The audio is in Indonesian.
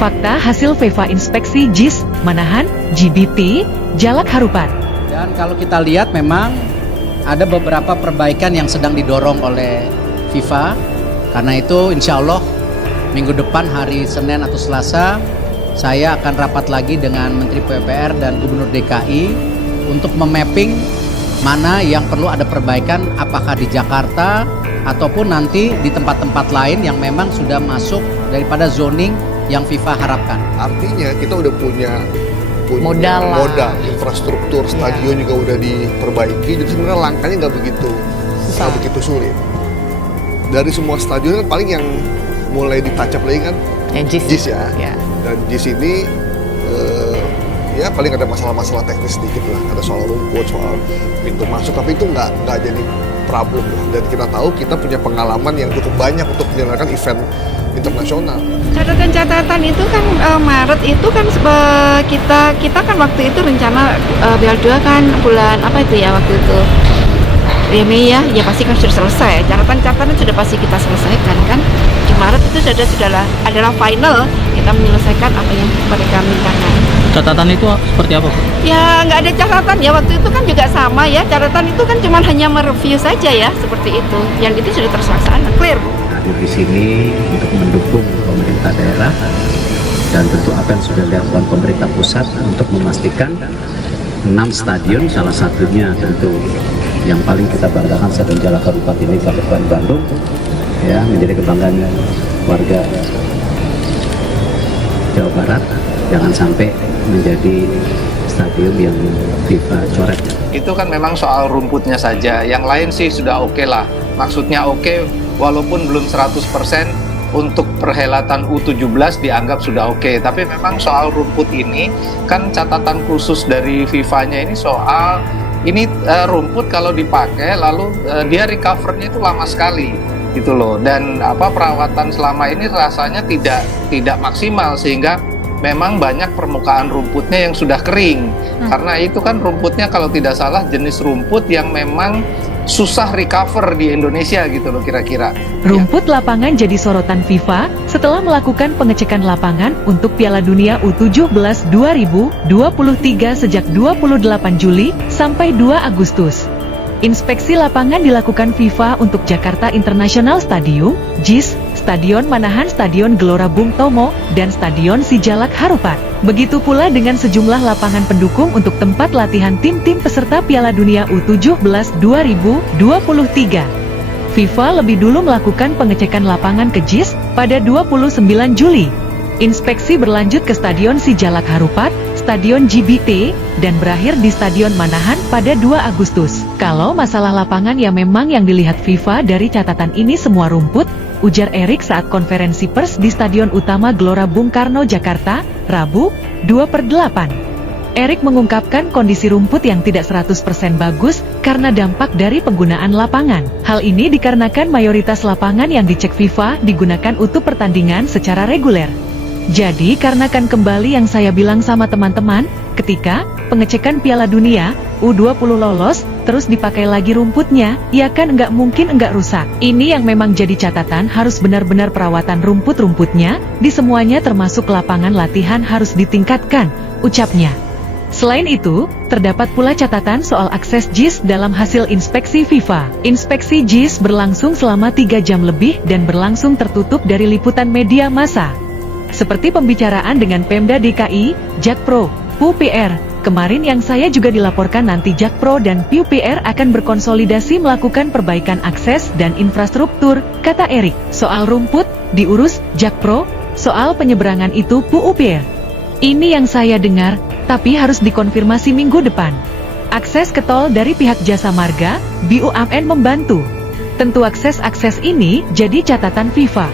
Fakta hasil FIFA inspeksi JIS, Manahan, GBT, Jalak Harupat. Dan kalau kita lihat memang ada beberapa perbaikan yang sedang didorong oleh FIFA. Karena itu insya Allah minggu depan hari Senin atau Selasa saya akan rapat lagi dengan Menteri PUPR dan Gubernur DKI untuk memapping mana yang perlu ada perbaikan, apakah di Jakarta ataupun nanti di tempat-tempat lain yang memang sudah masuk daripada zoning yang FIFA harapkan. Artinya kita udah punya modal, infrastruktur, stadion juga udah diperbaiki. Jadi sebenarnya langkahnya nggak begitu sulit. Dari semua stadion kan paling yang mulai ditacap lagi kan JIS ya. Dan JIS ini ya paling ada masalah-masalah teknis sedikit lah, ada soal rumput, soal pintu masuk, tapi itu nggak jadi problem lah. Dan kita tahu kita punya pengalaman yang cukup banyak untuk menyelenggarakan event internasional. Catatan itu kan Maret itu kan kita kan waktu itu rencana Piala Dunia kan bulan apa itu ya waktu itu ya Mei ya pasti kan sudah selesai. Catatan sudah pasti kita selesaikan kan. Di Maret itu adalah final, kita menyelesaikan apa yang mereka mintakan. Catatan itu seperti apa, Bu? Ya nggak ada catatan ya, waktu itu kan juga sama ya, catatan itu kan cuma hanya mereview saja ya, seperti itu. Yang itu sudah terlaksana, clear. Hadir di sini untuk mendukung pemerintah daerah dan tentu apa yang sudah dilakukan pemerintah pusat untuk memastikan 6 stadion, salah satunya tentu yang paling kita banggakan Stadion Jalak Harupat ini Kabupaten Bandung ya, menjadi kebanggaan warga Jawa Barat, jangan sampai menjadi stadion yang FIFA coret. Itu kan memang soal rumputnya saja, yang lain sih sudah oke lah. Maksudnya oke, walaupun belum 100% untuk perhelatan U17 dianggap sudah oke. Tapi memang soal rumput ini kan catatan khusus dari FIFA-nya ini soal rumput kalau dipakai lalu dia recovernya itu lama sekali gitu loh, dan perawatan selama ini rasanya tidak maksimal, sehingga memang banyak permukaan rumputnya yang sudah kering. Karena itu kan rumputnya kalau tidak salah jenis rumput yang memang susah recover di Indonesia gitu loh kira-kira. Rumput lapangan jadi sorotan FIFA setelah melakukan pengecekan lapangan untuk Piala Dunia U17 2023 sejak 28 Juli sampai 2 Agustus. Inspeksi lapangan dilakukan FIFA untuk Jakarta International Stadium, JIS, Stadion Manahan, Stadion Gelora Bung Tomo, dan Stadion Sijalak Harupat. Begitu pula dengan sejumlah lapangan pendukung untuk tempat latihan tim-tim peserta Piala Dunia U17 2023. FIFA lebih dulu melakukan pengecekan lapangan ke JIS pada 29 Juli. Inspeksi berlanjut ke Stadion Sijalak Harupat, Stadion GBT, dan berakhir di Stadion Manahan pada 2 Agustus. Kalau masalah lapangan ya memang yang dilihat FIFA dari catatan ini semua rumput, ujar Erik saat konferensi pers di Stadion Utama Gelora Bung Karno, Jakarta, Rabu, 2/8. Erik mengungkapkan kondisi rumput yang tidak 100% bagus karena dampak dari penggunaan lapangan. Hal ini dikarenakan mayoritas lapangan yang dicek FIFA digunakan untuk pertandingan secara reguler. Jadi karenakan kembali yang saya bilang sama teman-teman, ketika pengecekan Piala Dunia U20 lolos, terus dipakai lagi rumputnya, ya kan nggak mungkin nggak rusak. Ini yang memang jadi catatan, harus benar-benar perawatan rumput-rumputnya, di semuanya termasuk lapangan latihan harus ditingkatkan, ucapnya. Selain itu, terdapat pula catatan soal akses JIS dalam hasil inspeksi FIFA. Inspeksi JIS berlangsung selama 3 jam lebih dan berlangsung tertutup dari liputan media massa. Seperti pembicaraan dengan Pemda DKI, Jakpro, PUPR, kemarin yang saya juga dilaporkan nanti Jakpro dan PUPR akan berkonsolidasi melakukan perbaikan akses dan infrastruktur, kata Erik. Soal rumput, diurus Jakpro, soal penyeberangan itu PUPR. Ini yang saya dengar, tapi harus dikonfirmasi minggu depan. Akses ke tol dari pihak Jasa Marga, BUMN membantu. Tentu akses ini jadi catatan FIFA.